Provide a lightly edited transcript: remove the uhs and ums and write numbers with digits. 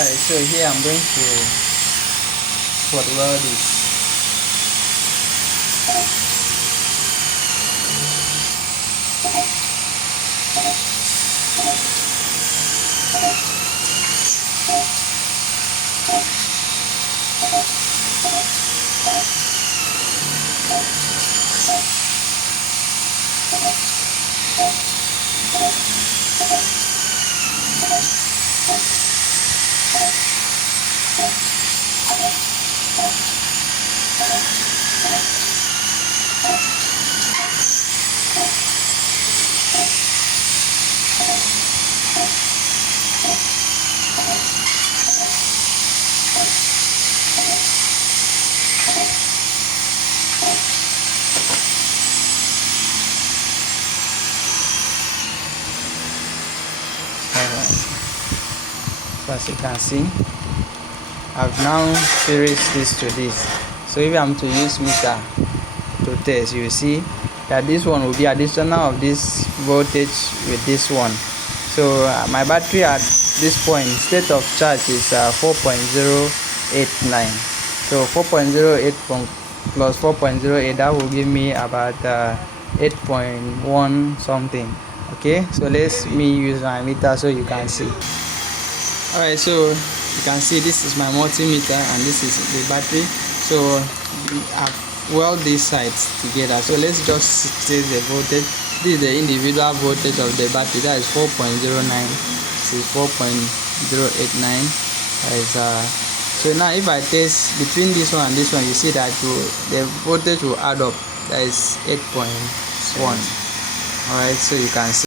Alright, so here I'm going to spot weld this. So as you can see, I've now series this to this. So if I'm to use meter to test, you see that this one will be additional of this voltage with this one. So my battery at this point, state of charge is 4.089. So 4.08 plus 4.08, that will give me about 8.1 something. Okay, so let's me use my meter so you can see. Alright, so you can see this is my multimeter and this is the battery. So I've welded these sides together. So let's just see the voltage. This is the individual voltage of the battery. That is 4.09. This is 4.089. So now if I test between this one and this one, you see that the voltage will add up. That is 8.1. Alright, so you can see.